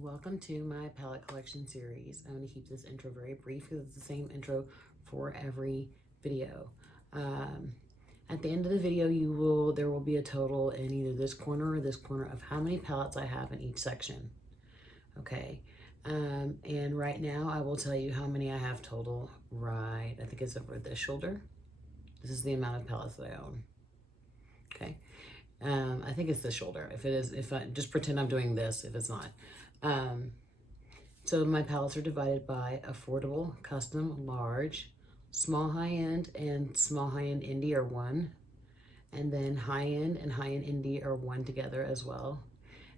Welcome to my palette collection series. I'm going to keep this intro very brief because it's the same intro for every video. At the end of the video, there will be a total in either this corner or this corner of how many palettes I have in each section. Okay. And right now I will tell you how many I have total. Right, I think it's over this shoulder. This is the amount of palettes that I own. Okay. I think it's the shoulder. If it is, if I just pretend I'm doing this, if it's not. So my palettes are divided by affordable, custom, large, small high-end, and small high-end indie are one. And then high-end and high-end indie are one together as well.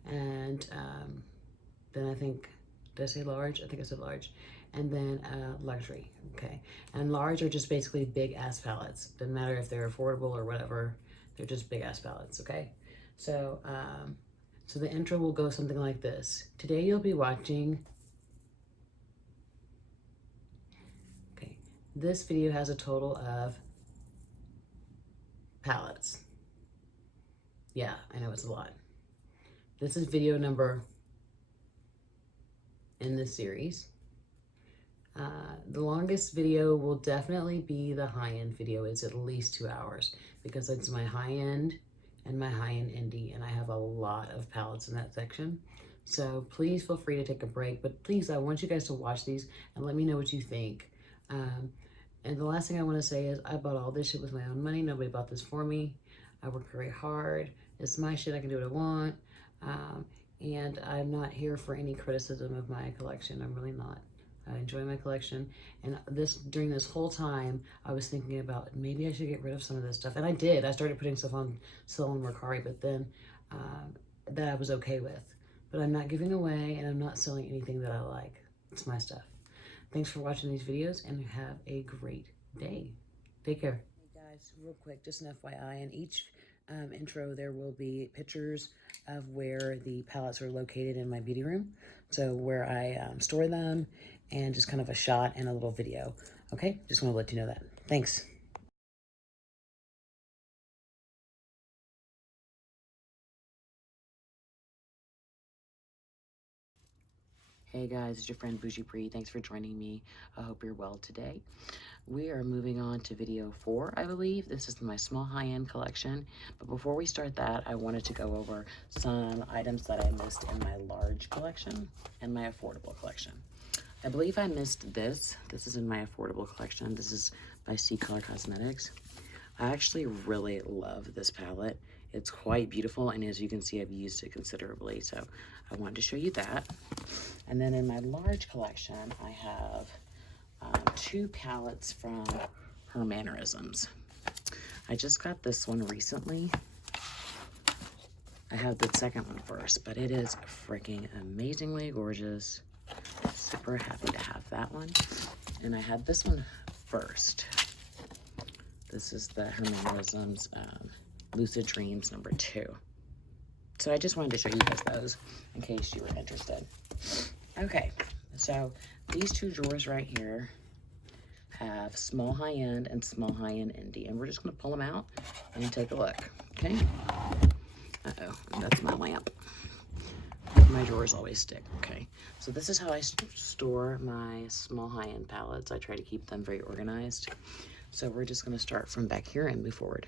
And then I think, did I say large? I think I said large. And then luxury, okay. And large are just basically big ass palettes. Doesn't matter if they're affordable or whatever, they're just big ass palettes, okay? So, so the intro will go something like this. Today you'll be watching, okay, this video has a total of palettes. Yeah, I know it's a lot. This is video number in this series. The longest video will definitely be the high-end video. It's at least 2 hours because it's my high-end and my high-end indie, and I have a lot of palettes in that section. So please feel free to take a break, but please, I want you guys to watch these and let me know what you think. And the last thing I want to say is I bought all this shit with my own money. Nobody bought this for me. I worked very hard. It's my shit. I can do what I want. And I'm not here for any criticism of my collection. I'm really not. I enjoy my collection, and during this whole time I was thinking about maybe I should get rid of some of this stuff, and I did. I started putting stuff on sale on Mercari, but then that I was okay with. But I'm not giving away, and I'm not selling anything that I like. It's my stuff. Thanks for watching these videos, and have a great day. Take care. Hey guys, real quick, just an FYI, in each intro there will be pictures of where the palettes are located in my beauty room, so where I store them, and just kind of a shot and a little video. Okay, just want to let you know that. Thanks. Hey guys, it's your friend Bougie Brie. Thanks for joining me. I hope you're well today. We are moving on to video 4, I believe. This is my small high-end collection. But before we start that, I wanted to go over some items that I missed in my large collection and my affordable collection. I believe I missed this. This is in my affordable collection. This is by Color Cosmetics. I actually really love this palette. It's quite beautiful, and as you can see, I've used it considerably, so I wanted to show you that. And then in my large collection, I have 2 palettes from Her Mannerisms. I just got this one recently. I have the second one first, but it is freaking amazingly gorgeous. Super happy to have that one. And I had this one first. This is the Her Mannerisms Lucid Dreams number 2. So I just wanted to show you guys those in case you were interested. Okay, so these 2 drawers right here have small high-end and small high-end indie, and we're just going to pull them out and take a look. Okay. Uh-oh, that's my lamp. My drawers always stick. Okay, so this is how I store my small high-end palettes. I try to keep them very organized. So we're just going to start from back here and move forward.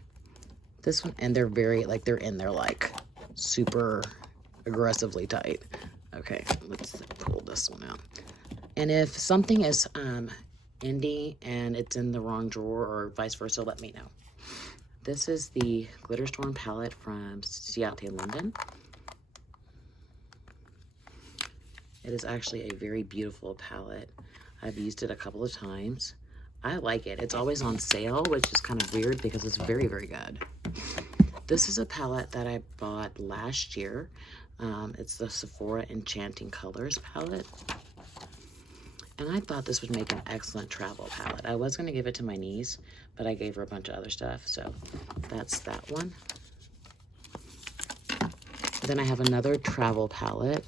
This one, and they're very, like, they're in there, like, super aggressively tight. Okay, let's pull this one out. And if something is indie and it's in the wrong drawer or vice versa, let me know. This is the Glitter Storm palette from Ciate London. It is actually a very beautiful palette. I've used it a couple of times. I like it. It's always on sale, which is kind of weird because it's very, very good. This is a palette that I bought last year. It's the Sephora Enchanting Colors palette. And I thought this would make an excellent travel palette. I was going to give it to my niece, but I gave her a bunch of other stuff. So that's that one. Then I have another travel palette.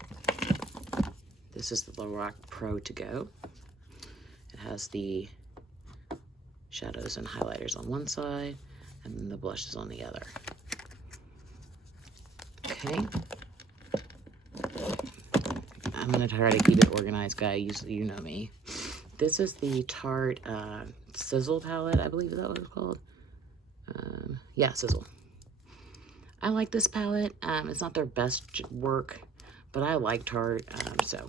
This is the Lorac Pro To Go. It has the shadows and highlighters on one side, and then the blushes on the other. Okay. I'm going to try to keep it organized, guys. You know me. This is the Tarte Sizzle palette, I believe is that what it's called. Yeah, Sizzle. I like this palette. It's not their best work, but I like Tarte, so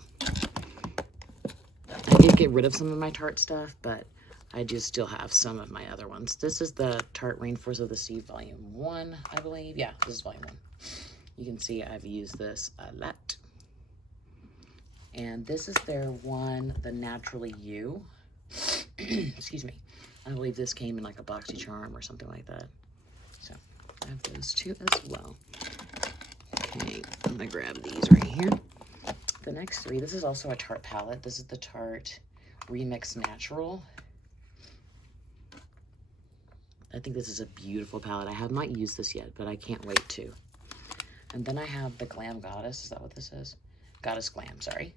I did get rid of some of my Tarte stuff, but I do still have some of my other ones. This is the Tarte Rainforest of the Sea Volume 1, I believe. Yeah, this is Volume 1. You can see I've used this a lot. And this is their one, the Naturally You. Excuse me. I believe this came in like a BoxyCharm or something like that. So I have those two as well. Okay, I'm gonna grab these right here. The next three, this is also a Tarte palette. This is the Tarte Remix Natural. I think this is a beautiful palette. I have not used this yet, but I can't wait to. And then I have the Glam Goddess. Is that what this is? Goddess Glam, sorry.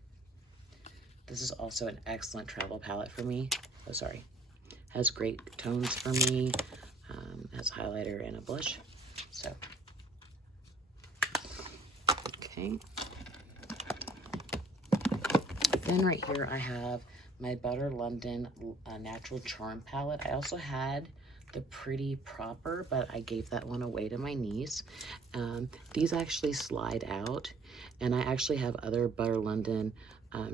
This is also an excellent travel palette for me. Oh, sorry. Has great tones for me. Has a highlighter and a blush. So, okay. Then right here I have my Butter London Natural Charm palette. I also had the Pretty Proper, but I gave that one away to my niece. These actually slide out, and I actually have other Butter London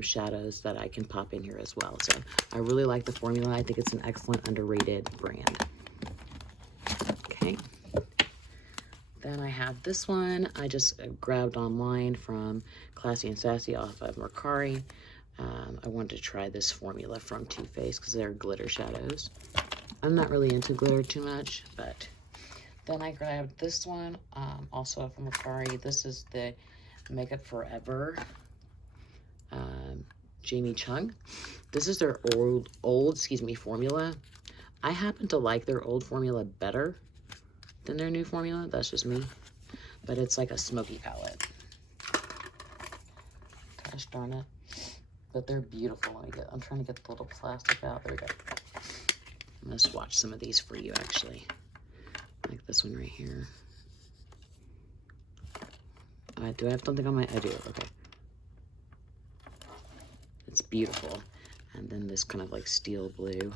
shadows that I can pop in here as well. So I really like the formula. I think it's an excellent underrated brand. Okay. Then I have this one. I just grabbed online from Classy and Sassy off of Mercari. I wanted to try this formula from Too Faced because they're glitter shadows. I'm not really into glitter too much, but then I grabbed this one, also from Mercari. This is the Makeup Forever Jamie Chung. This is their old formula. I happen to like their old formula better than their new formula. That's just me. But it's like a smoky palette. Gosh darn it. But they're beautiful. I'm trying to get the little plastic out. There we go. I'm going to swatch some of these for you, actually. Like this one right here. Do I have something on my... I do. Okay. It's beautiful. And then this kind of like steel blue.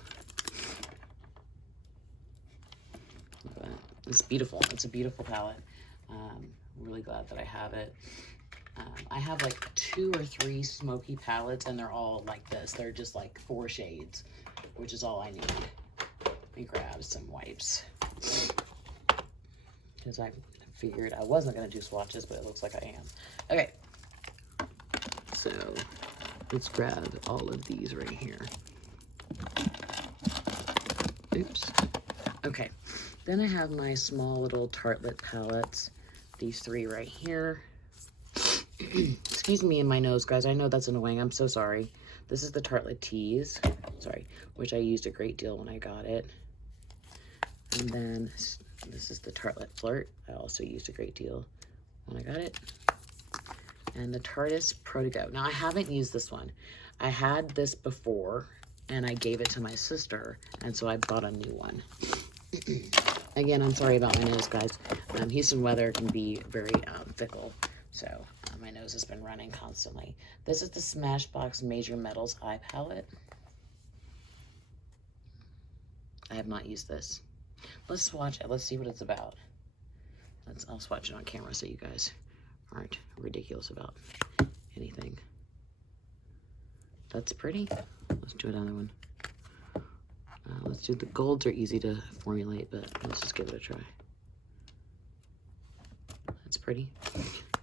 Look at that. It's beautiful. It's a beautiful palette. Really glad that I have it. I have like 2 or 3 smoky palettes, and they're all like this. They're just like 4 shades, which is all I need. Let me grab some wipes. Because I figured I wasn't going to do swatches, but it looks like I am. Okay. So let's grab all of these right here. Oops. Okay. Then I have my small little Tartelette palettes. These 3 right here. Excuse me in my nose, guys. I know that's annoying. I'm so sorry. This is the Tartelette Tease. Sorry. Which I used a great deal when I got it. And then this is the Tartelette Flirt. I also used a great deal when I got it. And the Tarteist Protego. Now, I haven't used this one. I had this before, and I gave it to my sister, and so I bought a new one. Again, I'm sorry about my nose, guys. Houston weather can be very fickle, so my nose has been running constantly. This is the Smashbox Major Metals Eye Palette. I have not used this. Let's swatch it. Let's see what it's about. I'll swatch it on camera so you guys aren't ridiculous about anything. That's pretty. Let's do another one. Let's do the golds are easy to formulate, but let's just give it a try. That's pretty.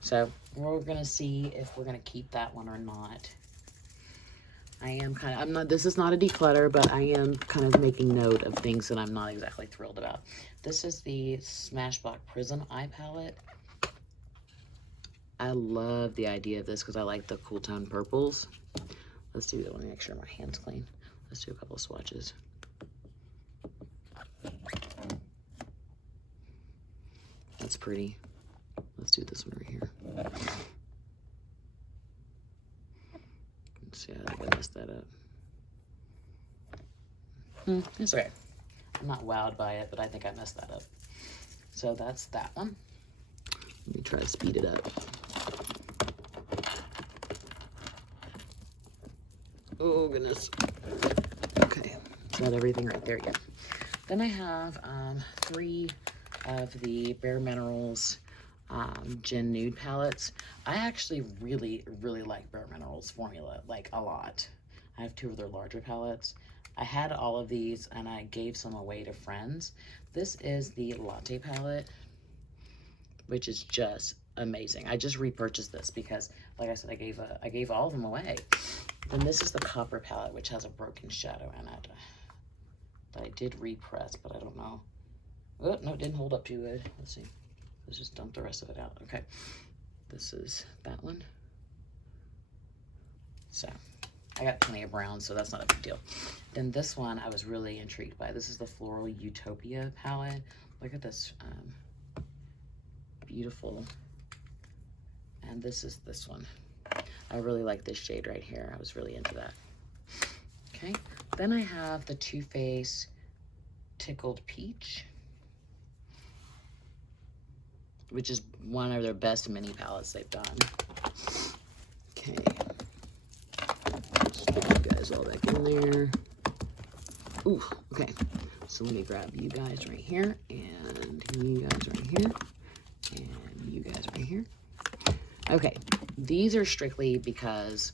So we're gonna see if we're gonna keep that one or not. This is not a declutter, but I am kind of making note of things that I'm not exactly thrilled about. This is the Smashbox Prism Eye Palette. I love the idea of this because I like the cool tone purples. Let's do that. Let me make sure my hand's clean. Let's do a couple of swatches. That's pretty. Let's do this one right here. Let's see, I think I messed that up. It's okay. I'm not wowed by it, but I think I messed that up. So that's that one. Let me try to speed it up. Oh, goodness. Okay, got everything right there, yeah. Then I have 3 of the Bare Minerals Gin Nude palettes. I actually really like Bare Minerals formula, like a lot. I have 2 of their larger palettes. I had all of these and I gave some away to friends. This is the Latte palette, which is just amazing. I just repurchased this because, like I said, I gave all of them away. Then this is the Copper palette, which has a broken shadow in it. That I did repress, but I don't know. Oh, no, it didn't hold up too good. Let's see. Let's just dump the rest of it out. Okay. This is that one. So, I got plenty of brown, so that's not a big deal. Then this one I was really intrigued by. This is the Floral Utopia palette. Look at this. Beautiful. And this is this one. I really like this shade right here. I was really into that. Okay. Then I have the Too Faced Tickled Peach, which is one of their best mini palettes they've done. Okay. Just put you guys all back in there. Ooh, okay. So let me grab you guys right here, and you guys right here, and you guys right here. Okay, these are strictly because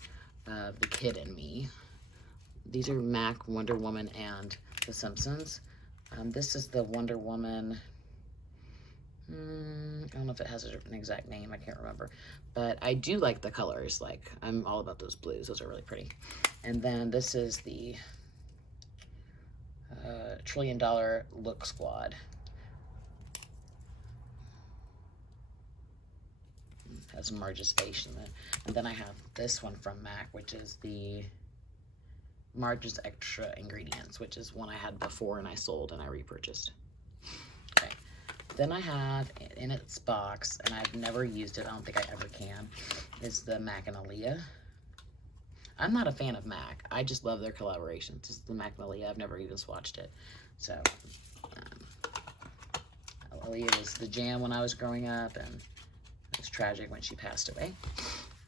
of the kid in me. These are MAC, Wonder Woman, and The Simpsons. This is the Wonder Woman. I don't know if it has an exact name. I can't remember. But I do like the colors. Like, I'm all about those blues. Those are really pretty. And then this is the $1 Trillion Look Squad. It has Marge's face in it. And then I have this one from MAC, which is the Marge's Extra Ingredients, which is one I had before and I sold and I repurchased. Okay. Then I have in its box, and I've never used it, I don't think I ever can, is the MAC and Aaliyah. I'm not a fan of MAC. I just love their collaborations. This is the MAC and Aaliyah. I've never even swatched it. So, Aaliyah was the jam when I was growing up, and it was tragic when she passed away.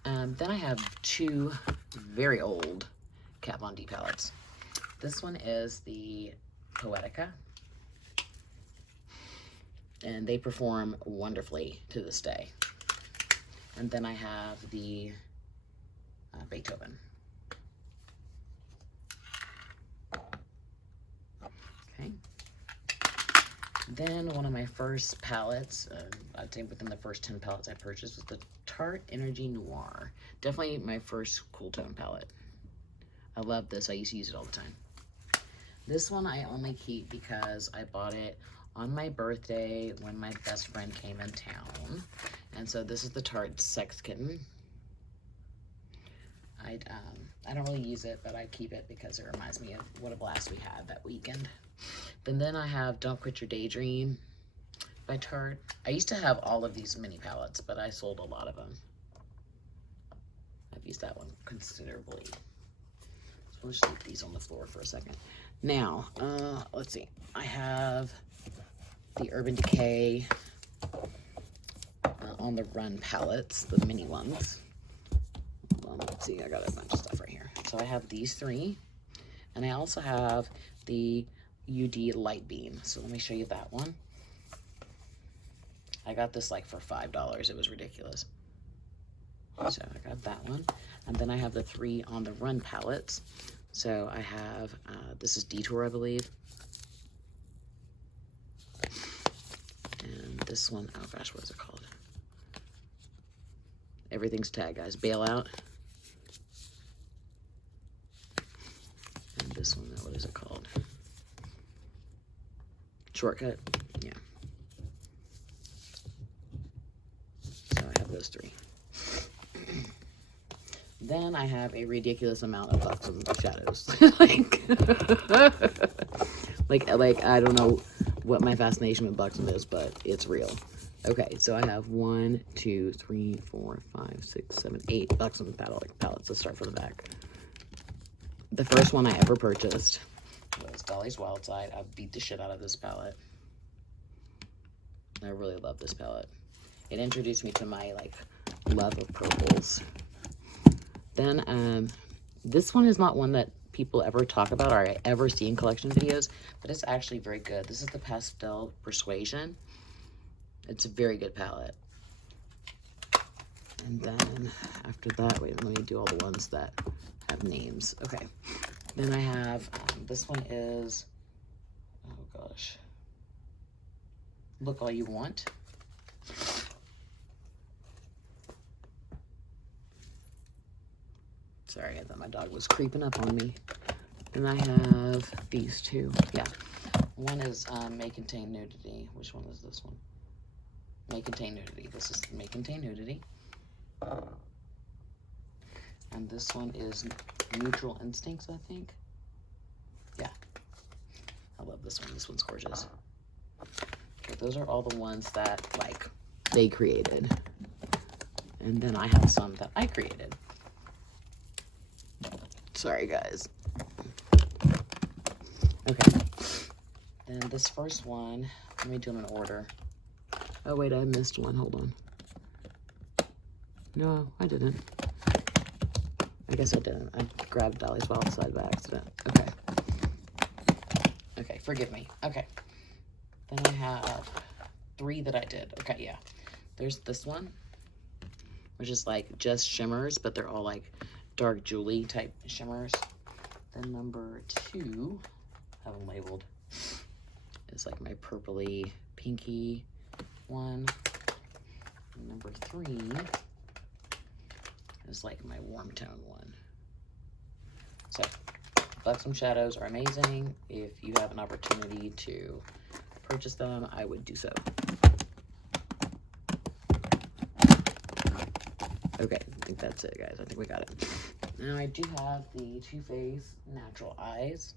Then I have 2 very old Kat Von D palettes. This one is the Poetica, and they perform wonderfully to this day. And then I have the Beethoven. Okay. Then one of my first palettes, I'd say within the first 10 palettes I purchased, was the Tarte Energy Noir. Definitely my first cool tone palette. I love this. I used to use it all the time. This one I only keep because I bought it on my birthday when my best friend came in town. And so this is the Tarte Sex Kitten. I don't really use it, but I keep it because it reminds me of what a blast we had that weekend. And then I have Don't Quit Your Daydream by Tarte. I used to have all of these mini palettes, but I sold a lot of them. I've used that one considerably. So we'll just leave these on the floor for a second. Now, let's see. I have the Urban Decay On the Run palettes, the mini ones. Let's see, I got a bunch of stuff right here. So I have these 3, and I also have the UD Light Beam. So let me show you that one. I got this like for $5. It was ridiculous. So I got that one. And then I have the 3 On the Run palettes. So I have, this is Detour, I believe. And this one, oh gosh, what is it called? Everything's tagged, guys. Bailout. And this one, what is it called? Shortcut. Yeah. So I have those 3. Then I have a ridiculous amount of Buxom shadows. like I don't know what my fascination with Buxom is, but it's real. Okay, so I have 1, 2, 3, 4, 5, 6, 7, 8 Buxom palettes. Let's start from the back. The first one I ever purchased was Dolly's Wild Side. I beat the shit out of this palette. I really love this palette. It introduced me to my like love of purples. Then This one is not one that people ever talk about or I ever see in collection videos, but it's actually very good. This is the Pastel Persuasion. It's a very good palette. And then after that, wait, let me do all the ones that have names. Okay. Then I have, this one is, oh gosh, Look All You Want. Sorry, I thought my dog was creeping up on me. And I have these two. Yeah. One is May Contain Nudity. Which one is this one? May Contain Nudity. This is May Contain Nudity. And this one is Neutral Instincts, I think. Yeah. I love this one. This one's gorgeous. Okay, those are all the ones that, like, they created. And then I have some that I created. Sorry, guys. Okay. Then this first one, let me do them in order. Oh, wait, I missed one. Hold on. No, I didn't. I guess I didn't. I grabbed Dolly's wild side by accident. Okay. Okay, forgive me. Okay. Then I have 3 that I did. Okay, yeah. There's this one, which is like just shimmers, but they're all like dark jewelry type shimmers. Then number 2, I have them labeled. It's like my purpley pinky one. And number 3 is like my warm tone one. So Buxom shadows are amazing. If you have an opportunity to purchase them, I would do so. Okay, I think that's it, guys. I think we got it. Now I do have the Too Faced Natural Eyes.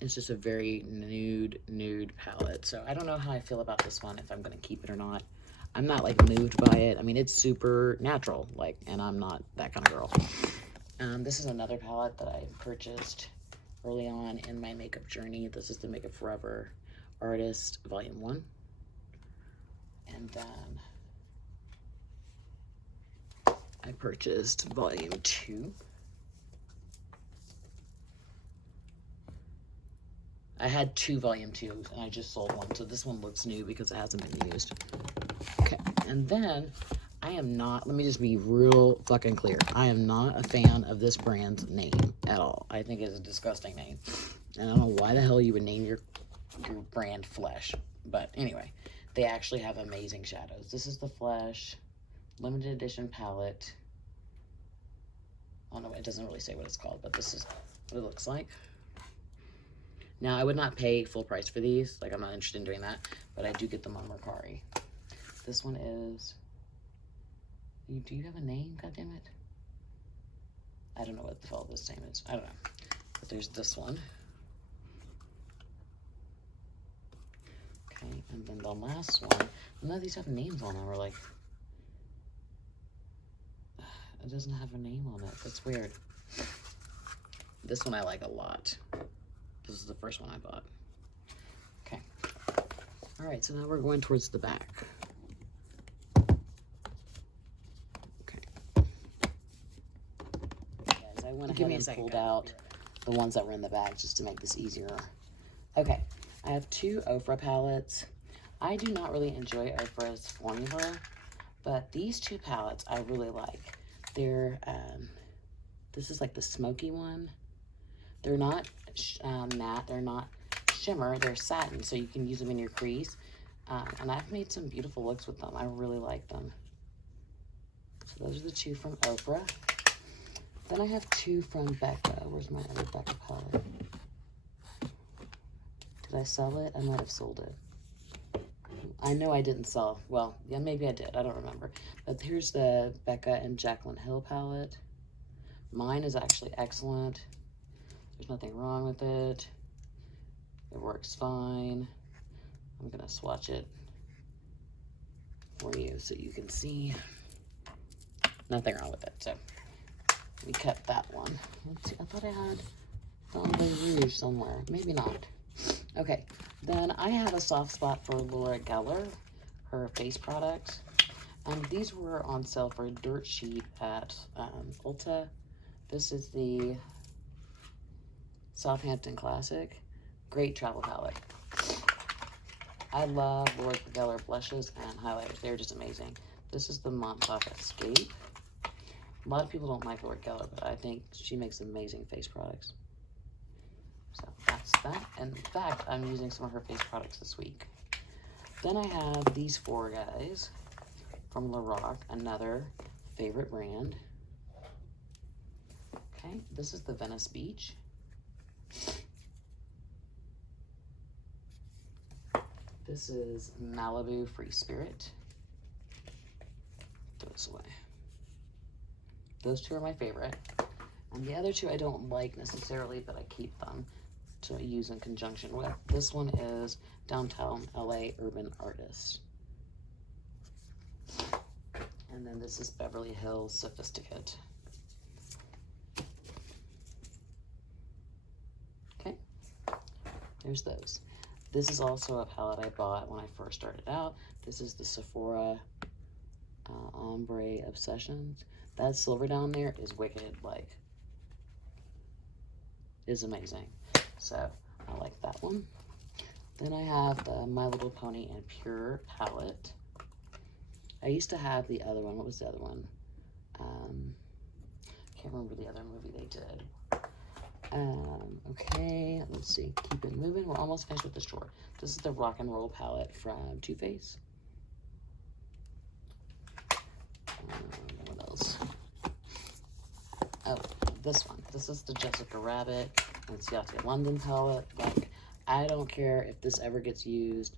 It's just a very nude palette. So I don't know how I feel about this one, if I'm going to keep it or not. I'm not like moved by it. I mean, it's super natural, like, and I'm not that kind of girl. This is another palette that I purchased early on in my makeup journey. This is the Makeup Forever Artist Volume 1. And then I purchased Volume 2. I had 2 Volume 2s, and I just sold one. So this one looks new because it hasn't been used. Okay, and then I am not, let me just be real fucking clear. I am not a fan of this brand's name at all. I think it's a disgusting name. And I don't know why the hell you would name your brand Flesh. But anyway, they actually have amazing shadows. This is the Flesh limited edition palette. Oh no, it doesn't really say what it's called, but this is what it looks like. Now, I would not pay full price for these. Like, I'm not interested in doing that. But I do get them on Mercari. This one is... Do you have a name? God damn it. I don't know what the hell this name is. I don't know. But there's this one. Okay, and then the last one. None of these have names on them. We're like... It doesn't have a name on it. That's weird. This one I like a lot. This is the first one I bought. Okay. All right, so now we're going towards the back. Okay. Guys, I went ahead and pulled out the ones that were in the bag just to make this easier. Okay, I have 2 Ofra palettes. I do not really enjoy Ofra's formula, but these 2 palettes I really like. They're, this is like the smoky one. They're not matte, they're not shimmer, they're satin, so you can use them in your crease. And I've made some beautiful looks with them. I really like them. So those are the 2 from Oprah. Then I have 2 from Becca. Where's my other Becca palette? Did I sell it? I might have sold it. I know I didn't sell. Well, yeah, maybe I did. I don't remember. But here's the Becca and Jaclyn Hill palette. Mine is actually excellent. There's nothing wrong with it. It works fine. I'm gonna swatch it for you so you can see. Nothing wrong with it, so we kept that one. Let's see, I thought I had Flambe Rouge somewhere. Maybe not. Okay, then I have a soft spot for Laura Geller. her face products. These were on sale for dirt cheap at Ulta. This is the Southampton Classic. Great travel palette. I love Lord Geller blushes and highlighters. They're just amazing. This is the Montauk Escape. A lot of people don't like Lord Geller, but I think she makes amazing face products. So that's that. And in fact, I'm using some of her face products this week. Then I have these four guys from Lorac, another favorite brand. Okay, this is the Venice Beach. This is Malibu Free Spirit. Throw this away. Those two are my favorite. And the other two I don't like necessarily, but I keep them to use in conjunction with. This one is Downtown LA Urban Artist. And then this is Beverly Hills Sophisticate. Okay, there's those. This is also a palette I bought when I first started out. This is the Sephora Ombre Obsessions. That silver down there is wicked, like, is amazing. So I like that one. Then I have the My Little Pony and Pure palette. I used to have the other one. What was the other one? Can't remember the other movie they did. Okay, let's see. Keep it moving. We're almost finished with this drawer. This is the Rock and Roll palette from Too Faced. What else? Oh, this one. This is the Jessica Rabbit and Ciate London palette. Like, I don't care if this ever gets used.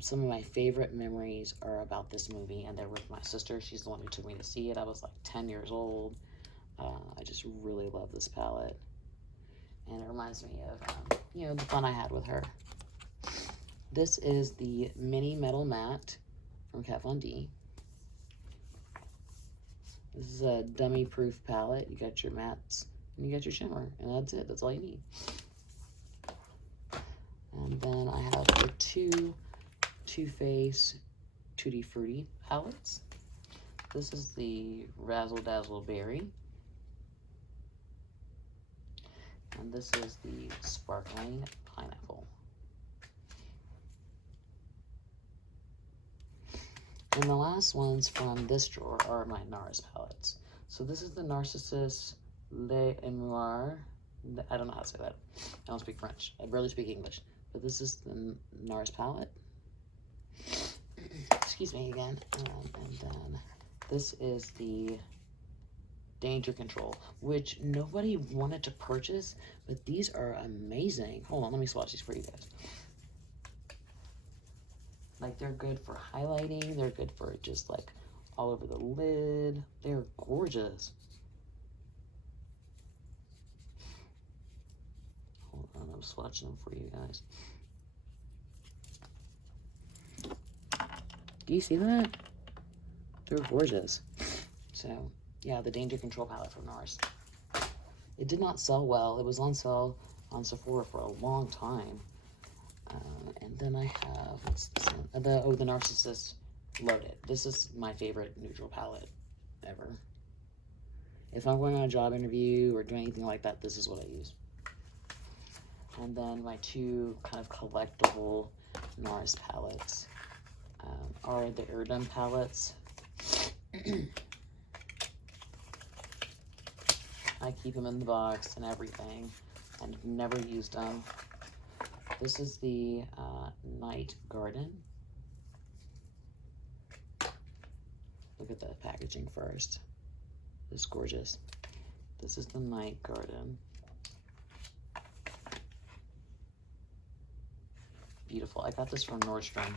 Some of my favorite memories are about this movie, and they're with my sister. She's the one who took me to see it. I was like 10 years old. I just really love this palette. And it reminds me of, you know, the fun I had with her. This is the Mini Metal Matte from Kat Von D. This is a dummy-proof palette. You got your mattes and you got your shimmer, and that's it. That's all you need. And then I have the two Too Faced Tutti Frutti palettes. This is the Razzle Dazzle Berry. And this is the Sparkling Pineapple. And the last ones from this drawer are my NARS palettes. So this is the Narcissus Le Noir. I don't know how to say that. I don't speak French. I barely speak English. But this is the NARS palette. Excuse me again. And then this is the Danger Control, which nobody wanted to purchase, but these are amazing. Hold on, let me swatch these for you guys. Like, they're good for highlighting. They're good for just like all over the lid. They're gorgeous. Hold on, I'm swatching them for you guys. Do you see that? They're gorgeous. So yeah, the Danger Control palette from NARS. It did not sell well. It was on sale on Sephora for a long time. And then I have, what's this one? The Narcissus Loaded. This is my favorite neutral palette ever. If I'm going on a job interview or doing anything like that, this is what I use. And then my two kind of collectible NARS palettes are the Erdem palettes. I keep them in the box and everything, and never used them. This is the Night Garden. Look at the packaging first. It's gorgeous. This is the Night Garden. Beautiful. I got this from Nordstrom.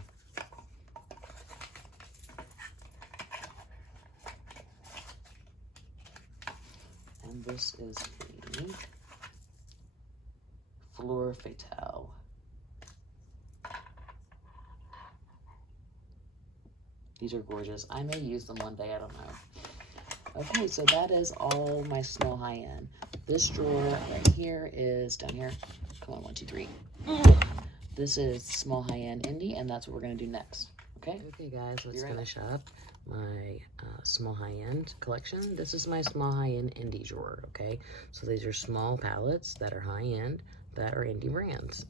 And this is the Fleur Fatale. These are gorgeous. I may use them one day, I don't know. Okay, so that is all my small high-end. This drawer right here is down here. Come on, 1, 2, 3. This is small high-end indie, and that's what we're gonna do next. okay? Okay, guys, let's finish up my small high-end collection. This is my small high-end indie drawer, okay? So these are small palettes that are high-end, that are indie brands.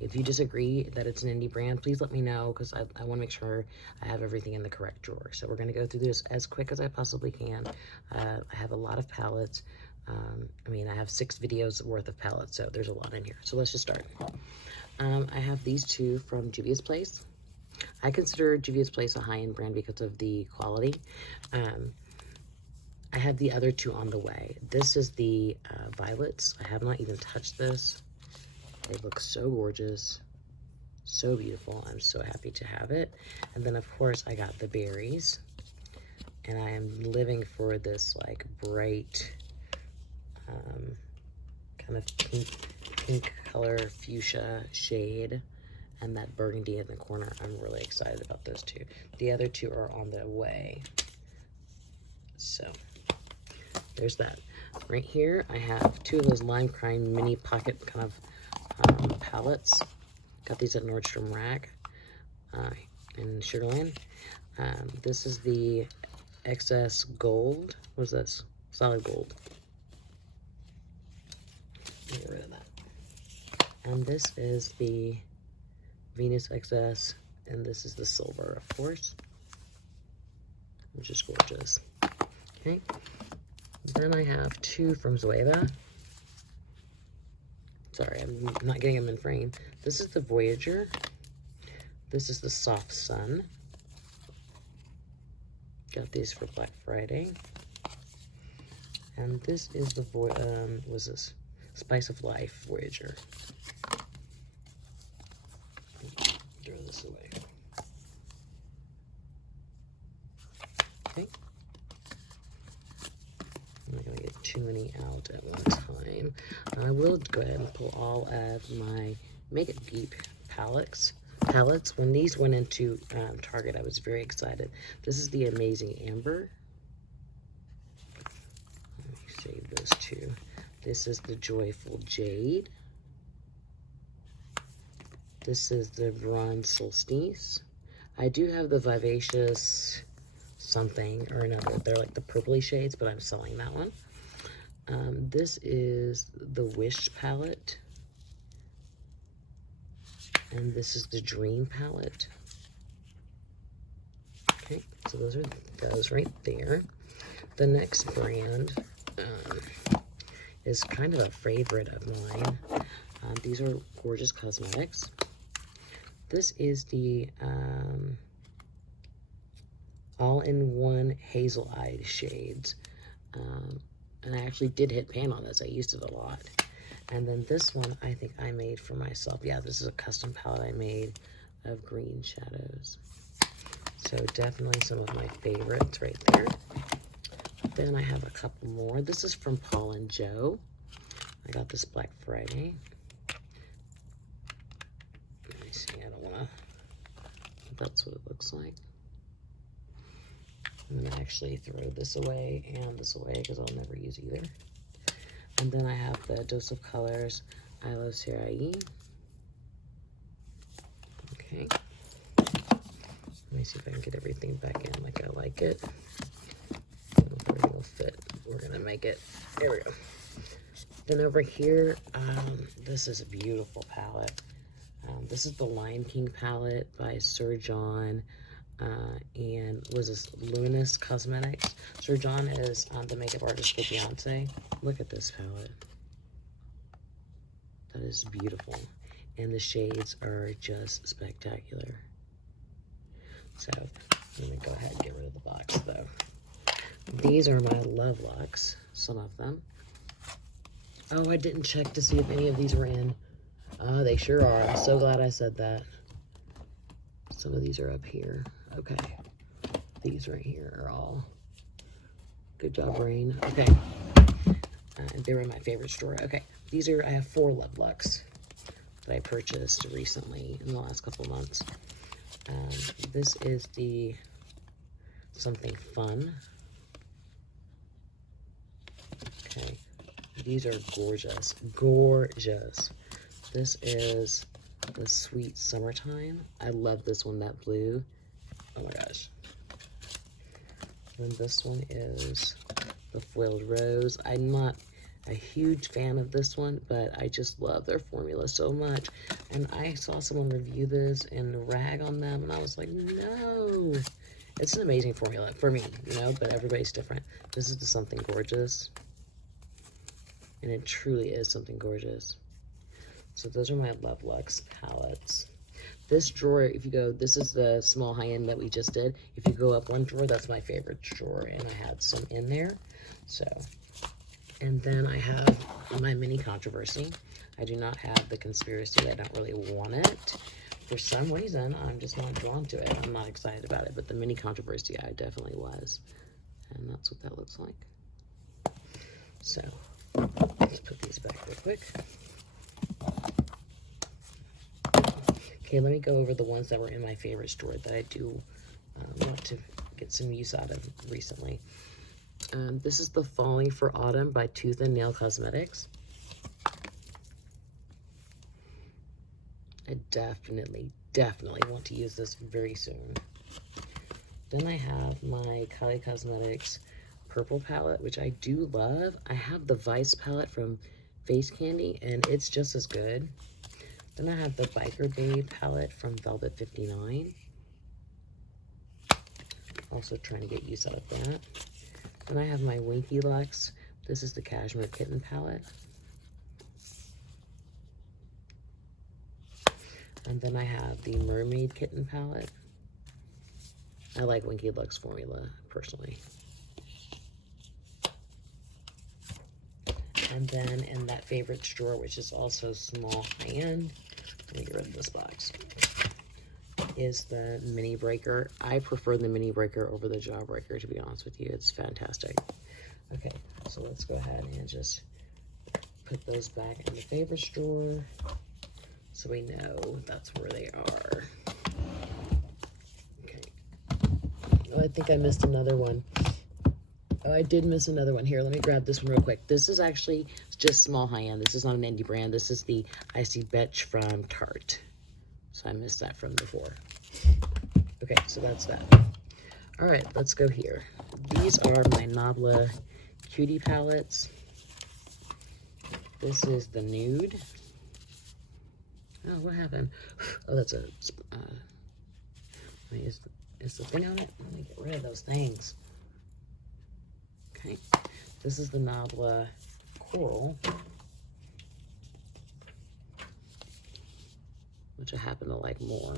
If you disagree that it's an indie brand, please let me know, because I want to make sure I have everything in the correct drawer. So we're going to go through this as quick as I possibly can. I have a lot of palettes. I mean, I have 6 videos worth of palettes, so there's a lot in here. So let's just start. I have these 2 from Juvia's Place. I consider Juvia's Place a high-end brand because of the quality. I have the other 2 on the way. This is the violets. I have not even touched this. They look so gorgeous, so beautiful. I'm so happy to have it. And then, of course, I got the berries. And I am living for this, like, bright, kind of pink color fuchsia shade. And that burgundy in the corner. I'm really excited about those 2. The other 2 are on the way. So, there's that. Right here, I have 2 of those lime crime mini pocket kind of palettes. Got these at Nordstrom Rack in Sugar Land. This is the excess gold. What is this? Solid gold. Get rid of that. And this is the Venus XS, and this is the silver, of course, which is gorgeous. Okay, then I have 2 from Zoeva. Sorry, I'm not getting them in frame. This is the Voyager. This is the Soft Sun. Got these for Black Friday. And this is the what's this? Spice of Life Voyager. Throw this away. Okay. I'm not going to get too many out at one time. I will go ahead and pull all of my Make It Deep palettes. When these went into Target, I was very excited. This is the Amazing Amber. Let me save those 2. This is the Joyful Jade. This is the Bronze Solstice. I do have the Vivacious something or another. They're like the purpley shades, but I'm selling that one. This is the Wish palette. And this is the Dream palette. Okay, so those are those right there. The next brand is kind of a favorite of mine. These are Gorgeous Cosmetics. This is the all-in-one Hazel Eyed shades. And I actually did hit pan on this. I used it a lot. And then this one, I think I made for myself. Yeah, this is a custom palette I made of green shadows. So definitely some of my favorites right there. Then I have a couple more. This is from Paul and Joe. I got this Black Friday. Let me see, I don't want to... That's what it looks like. I'm going to actually throw this away and this away because I'll never use either. And then I have the Dose of Colors I Love Serai. Okay. Let me see if I can get everything back in like I like it. Hopefully it will fit. We're going to make it. There we go. Then over here, this is a beautiful palette. This is the Lion King palette by Sir John. And was this Luminous Cosmetics. Sir John is the makeup artist for Beyonce. Look at this palette. That is beautiful. And the shades are just spectacular. So, let me go ahead and get rid of the box though. These are my Love Locks, some of them. Oh, I didn't check to see if any of these were in. They sure are. I'm so glad I said that. Some of these are up here. Okay. These right here are all. Good job, Brain. Okay. They were in my favorite store. Okay. These are, I have 4 Love Lux that I purchased recently in the last couple of months. This is the Something Fun. Okay. These are gorgeous. Gorgeous. This is the Sweet Summertime. I love this one, that blue. Oh my gosh. And this one is the Foiled Rose. I'm not a huge fan of this one, but I just love their formula so much. And I saw someone review this and rag on them, and I was like, no. It's an amazing formula for me, you know, but everybody's different. This is the Something Gorgeous. And it truly is something gorgeous. So those are my Love Luxe palettes. This drawer, if you go, this is the small high-end that we just did. If you go up one drawer, that's my favorite drawer, and I had some in there. So, and then I have my mini controversy. I do not have the conspiracy. I don't really want it. For some reason, I'm just not drawn to it. I'm not excited about it, but the mini controversy, I definitely was. And that's what that looks like. So, let's put these back real quick. Okay, let me go over the ones that were in my favorite store that I do want to get some use out of recently. This is the Falling for Autumn by Tooth and Nail Cosmetics. I definitely want to use this very soon. Then I have my Kylie Cosmetics purple palette, which I do love. I have the Vice palette from Face Candy, and it's just as good. Then I have the Biker Babe palette from Velvet 59. Also trying to get use out of that. Then I have my Winky Luxe. This is the Cashmere Kitten palette. And then I have the Mermaid Kitten palette. I like Winky Luxe formula, personally. And then in that favorite drawer, which is also small high-end, let me get rid of this box, is the Mini Breaker. I prefer the Mini Breaker over the Jawbreaker, to be honest with you. It's fantastic. Okay, so let's go ahead and just put those back in the favorites drawer so we know that's where they are. Okay. Oh, I think I missed another one. Oh, I did miss another one. Here, let me grab this one real quick. This is actually just small high-end. This is not an indie brand. This is the Icy Betch from Tarte. So I missed that from before. Okay, so that's that. All right, let's go here. These are my Nabla Cutie palettes. This is the Nude. Oh, what happened? Oh, that's a... is the thing on it? Let me get rid of those things. Okay, this is the Nabla Coral, which I happen to like more.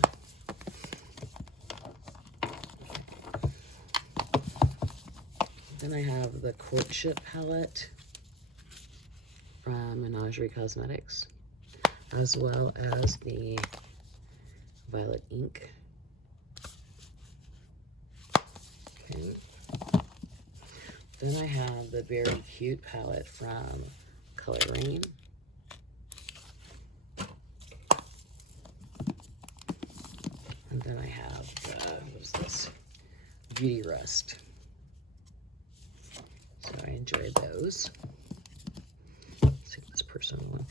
Then I have the Courtship palette from Menagerie Cosmetics, as well as the Violet Ink. Okay. Then I have the Very Cute palette from Color Rain. And then I have the, what is this? Beauty Rust. So I enjoyed those. Let's see this personal one.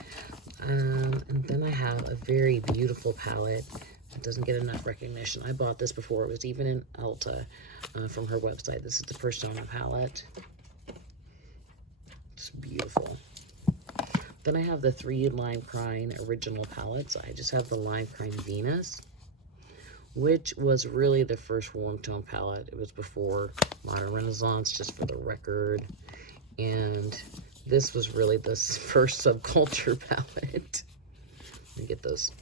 And then I have a very beautiful palette that doesn't get enough recognition. I bought this before it was even in Ulta from her website. This is the Persona palette. It's beautiful. Then I have the 3 Lime Crime original palettes. I just have the Lime Crime Venus, which was really the first warm tone palette. It was before Modern Renaissance, just for the record. And this was really the first subculture palette. Let me get those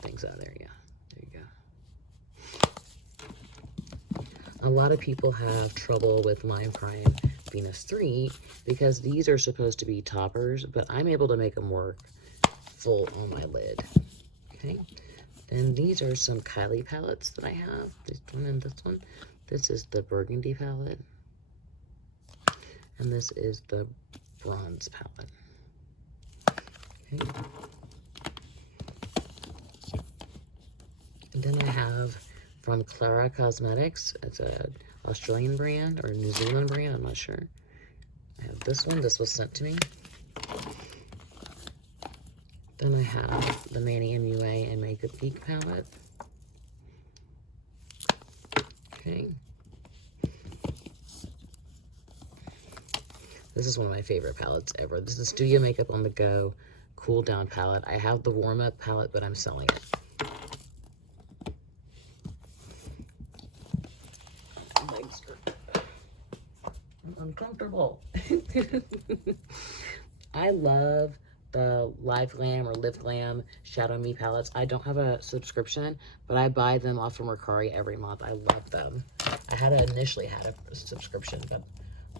things out of there. Yeah, there you go. A lot of people have trouble with Lime Crime Venus 3 because these are supposed to be toppers, but I'm able to make them work full on my lid. Okay. And these are some Kylie palettes that I have. This one and this one. This is the Burgundy palette. And this is the Bronze palette. Okay. And then I have from Clara Cosmetics. It's a Australian brand or New Zealand brand, I'm not sure. I have this one. This was sent to me. Then I have the Manny MUA and Makeup Geek palette. Okay. This is one of my favorite palettes ever. This is the Studio Makeup on the Go Cool Down palette. I have the Warm Up palette, but I'm selling it. Legs are uncomfortable. I love the Live Glam or Live Glam Shadow Me palettes. I don't have a subscription, but I buy them off from Mercari every month. I love them. I initially had a subscription, but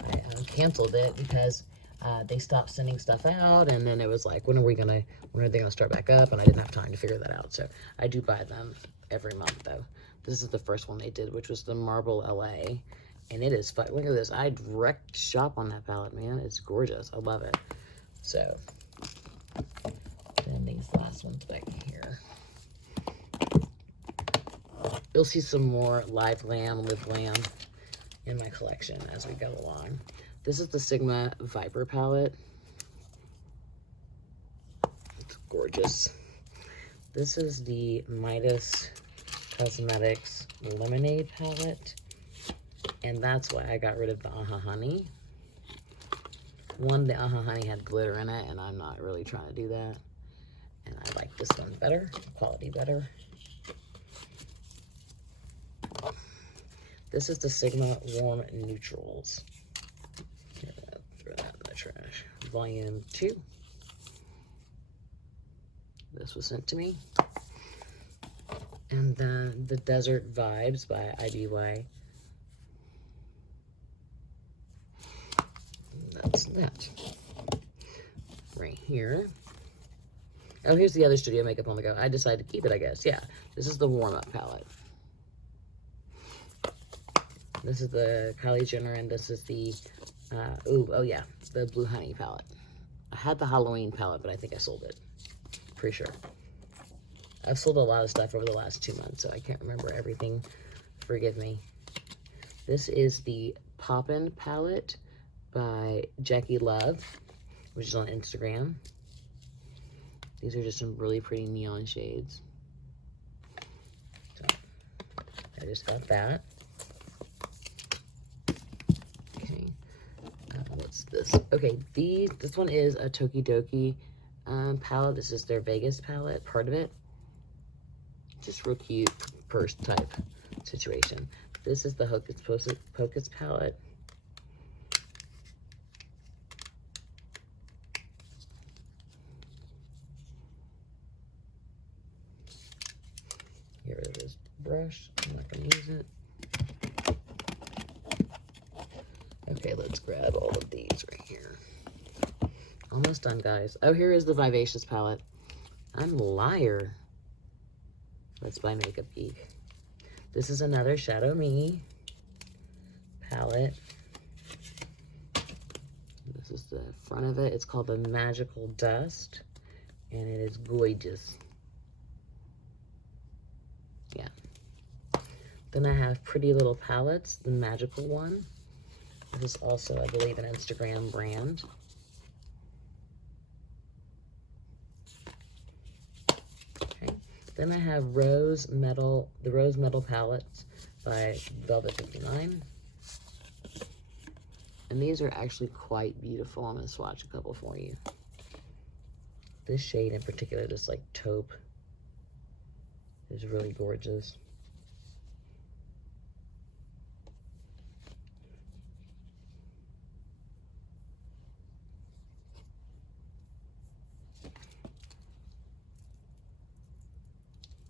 I canceled it because they stopped sending stuff out, and then it was like, when are they gonna start back up? And I didn't have time to figure that out. So I do buy them every month though. This is the first one they did, which was the Marble LA, and it is fun. Look at this. I direct shop on that palette, man. It's gorgeous. I love it. So then these last ones back here. You'll see some more Live Glam, Live Glam in my collection as we go along. This is the Sigma Viper palette. It's gorgeous. This is the Midas Cosmetics Lemonade palette. And that's why I got rid of the Aha Honey. One, the Aha Honey had glitter in it, and I'm not really trying to do that. And I like this one better, quality better. This is the Sigma Warm Neutrals. Throw that in the trash. Volume 2. This was sent to me. And then the Desert Vibes by IBY. That's that. Right here. Oh, here's the other Studio Makeup on the Go. I decided to keep it, I guess. Yeah, this is the Warm Up palette. This is the Kylie Jenner, and this is the, the Blue Honey palette. I had the Halloween palette, but I think I sold it. Pretty sure. I've sold a lot of stuff over the last 2 months, so I can't remember everything. Forgive me. This is the Poppin' palette by Jackie Love, which is on Instagram. These are just some really pretty neon shades. So, I just got that. Okay, what's this? Okay, this one is a Tokidoki palette. This is their Vegas palette, part of it. Just real cute purse type situation. This is the Hocus Pocus palette. Get rid of this brush. I'm not going to use it. Okay, let's grab all of these right here. Almost done, guys. Oh, here is the Vivacious palette. I'm a liar. Let's buy Makeup Geek. This is another Shadow Me palette. This is the front of it. It's called the Magical Dust, and it is gorgeous. Yeah. Then I have Pretty Little Palettes, the magical one. This is also, I believe, an Instagram brand. Okay. Then I have the Rose Metal palettes by Velvet 59. And these are actually quite beautiful. I'm going to swatch a couple for you. This shade in particular, just like taupe, is really gorgeous.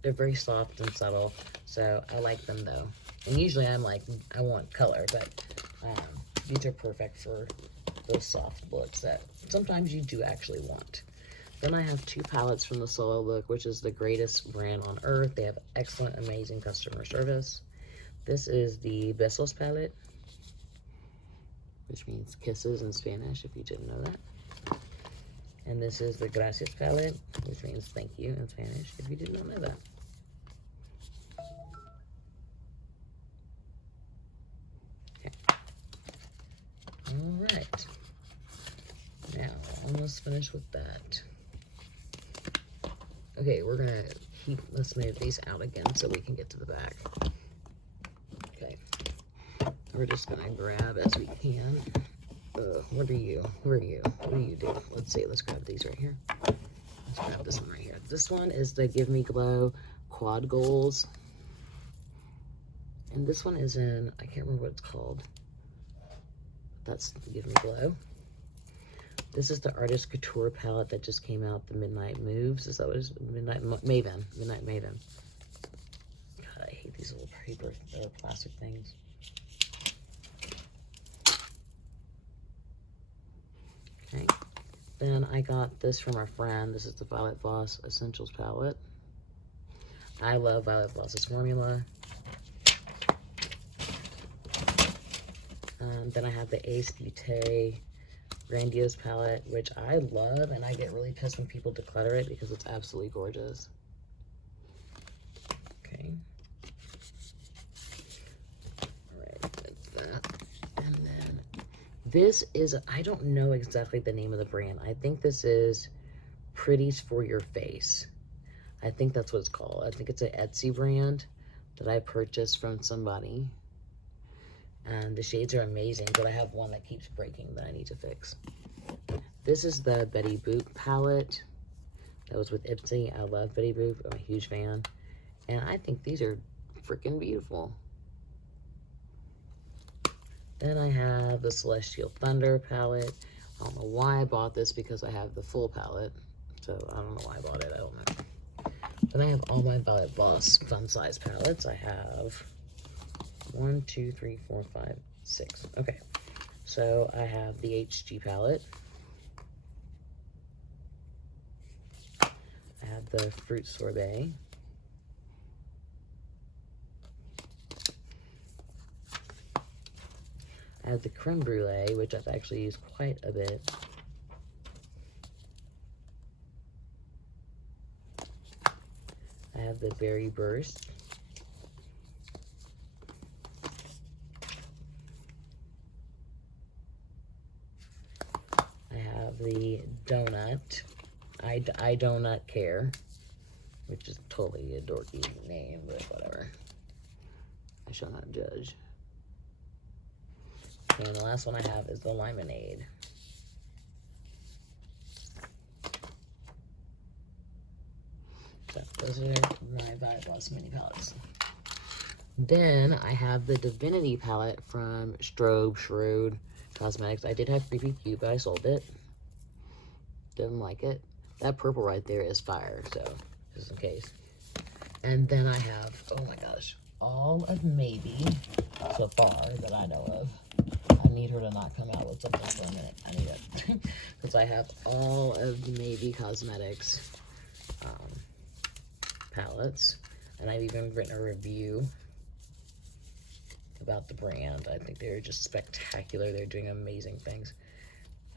They're very soft and subtle, so I like them though. And usually I'm like, I want color, but these are perfect for those soft looks that sometimes you do actually want. Then I have 2 palettes from the Solo Look, which is the greatest brand on earth. They have excellent, amazing customer service. This is the Besos palette, which means kisses in Spanish, if you didn't know that. And this is the Gracias palette, which means thank you in Spanish, if you did not know that. All right, now almost finished with that. Okay, let's move these out again so we can get to the back. Okay. We're just gonna grab as we can. What are you? Where are you? What do you do? Let's see. Let's grab these right here. Let's grab this one right here. This one is the Give Me Glow Quad Goals. And this one is in, I can't remember what it's called. That's the Give Me Glow. This is the Artist Couture palette that just came out, the Midnight Moves. Is that what it is? Midnight Maven. Midnight Maven. God, I hate these little paper, plastic things. Okay. Then I got this from a friend. This is the Violet Voss Essentials palette. I love Violet Voss's formula. Then I have the Ace Beauté Grandiose palette, which I love, and I get really pissed when people declutter it because it's absolutely gorgeous. Okay. Alright, that's that. And then this is, I don't know exactly the name of the brand. I think this is Pretties for Your Face. I think that's what it's called. I think it's an Etsy brand that I purchased from somebody. And the shades are amazing, but I have one that keeps breaking that I need to fix. This is the Betty Boop palette that was with Ipsy. I love Betty Boop. I'm a huge fan. And I think these are freaking beautiful. Then I have the Celestial Thunder palette. I don't know why I bought this because I have the full palette. So I don't know why I bought it. I don't know. Then I have all my Violet Voss fun size palettes. I have 1, 2, 3, 4, 5, 6. Okay, so I have the HG palette. I have the Fruit Sorbet. I have the Creme Brulee, which I've actually used quite a bit. I have the Berry Burst. The Donut, I Donut Care, which is totally a dorky name, but whatever. I shall not judge. Okay, and the last one I have is the Lemonade. So those are my Violet Voss mini palettes. Then I have the Divinity palette from Shrewd Cosmetics. I did have Creepy Cute, but I sold it. Didn't like it. That purple right there is fire, so just in case. And then I have, oh my gosh, all of Maybe so far that I know of. I need her to not come out with something for a minute. I need it. Because I have all of the Maybe Cosmetics palettes. And I've even written a review about the brand. I think they're just spectacular. They're doing amazing things.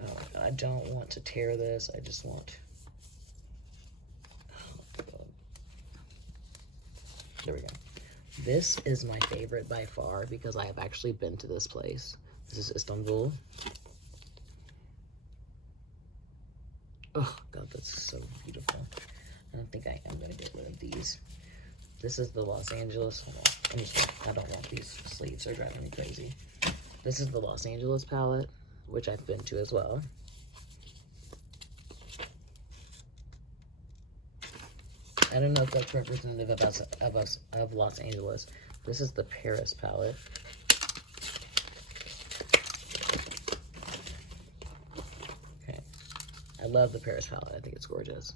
Oh my God, I don't want to tear this. I just want... Oh, God. There we go. This is my favorite by far because I have actually been to this place. This is Istanbul. Oh God, that's so beautiful. I don't think I am gonna get rid of these. This is the Los Angeles. Hold on. I don't want these sleeves. They're driving me crazy. This is the Los Angeles palette, which I've been to as well. I don't know if that's representative of Los Angeles. This is the Paris palette. Okay. I love the Paris palette. I think it's gorgeous.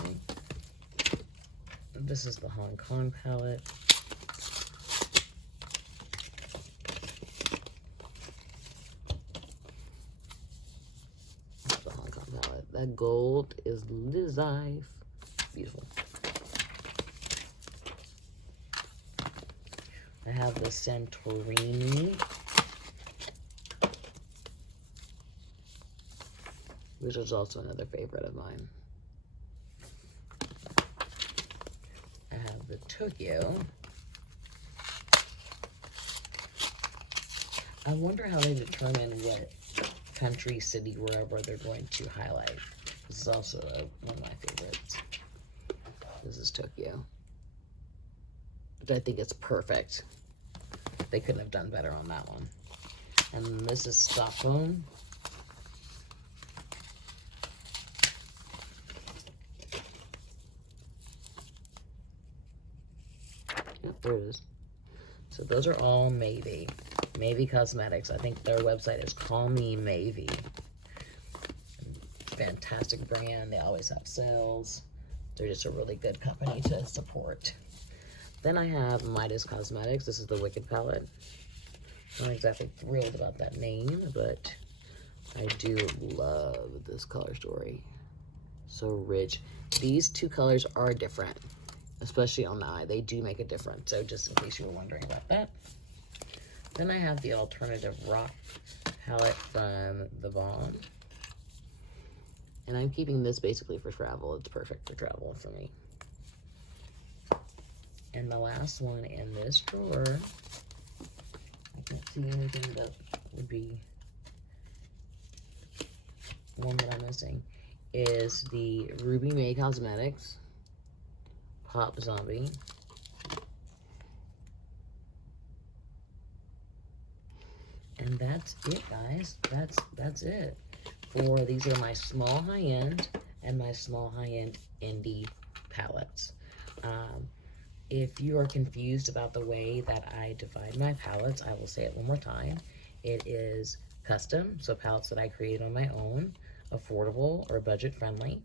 Okay. This is the Hong Kong palette. That gold is Life. Beautiful. I have the Santorini, which is also another favorite of mine. I have the Tokyo. I wonder how they determine what country, city, wherever they're going to highlight. This is also one of my favorites. This is Tokyo. which I think is perfect. They couldn't have done better on that one. And this is Stockholm. Yep, there it is. So those are all Maybe. Maybe Cosmetics. I think their website is Call Me Maybe. Fantastic brand. They always have sales. They're just a really good company to support. Then I have Midas Cosmetics. This is the Wicked palette. I'm not exactly thrilled about that name, but I do love this color story. So rich. These two colors are different, especially on the eye. They do make a difference. So just in case you were wondering about that. Then I have the Alternative Rock palette from The Bond. And I'm keeping this basically for travel. It's perfect for travel for me. And the last one in this drawer, I can't see anything that would be one that I'm missing, is the Ruby May Cosmetics Pop Zombie. And that's it, guys. That's it. These are my small high-end and my small high-end indie palettes. If you are confused about the way that I divide my palettes, I will say it one more time. It is custom, so palettes that I create on my own, affordable or budget friendly.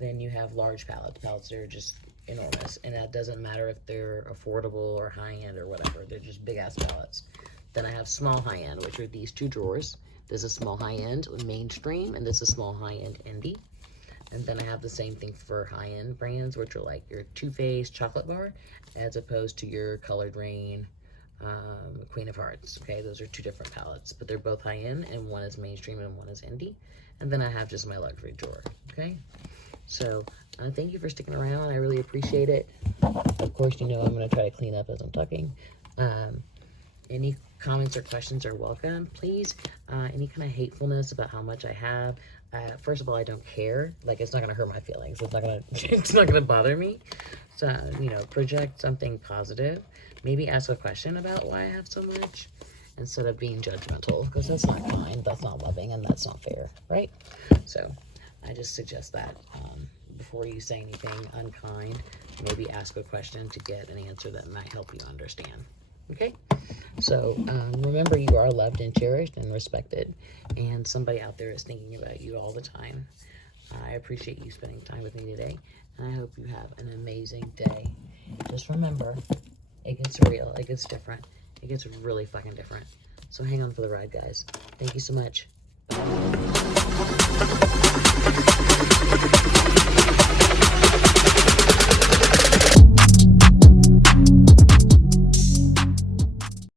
Then you have large palettes that are just enormous, and that doesn't matter if they're affordable or high-end or whatever. They're just big-ass palettes. Then I have small high-end, which are these two drawers. This is small high-end mainstream, and this is small high-end indie. And then I have the same thing for high-end brands, which are like your Too Faced chocolate bar, as opposed to your Colored Rain Queen of Hearts. Okay, those are two different palettes, but they're both high-end, and one is mainstream and one is indie. And then I have just my luxury drawer. Okay, so thank you for sticking around. I really appreciate it. Of course, you know I'm going to try to clean up as I'm talking. Any comments or questions are welcome. Please, any kind of hatefulness about how much I have. First of all, I don't care. Like, it's not gonna hurt my feelings. It's not gonna, it's not gonna bother me. So, you know, project something positive. Maybe ask a question about why I have so much instead of being judgmental, because that's not kind, that's not loving, and that's not fair, right? So, I just suggest that before you say anything unkind, maybe ask a question to get an answer that might help you understand. Okay, so remember, you are loved and cherished and respected, and somebody out there is thinking about you all the time. I appreciate you spending time with me today, and I hope you have an amazing day. Just remember, it gets real, it gets different, it gets really fucking different. So hang on for the ride, guys. Thank you so much. Bye.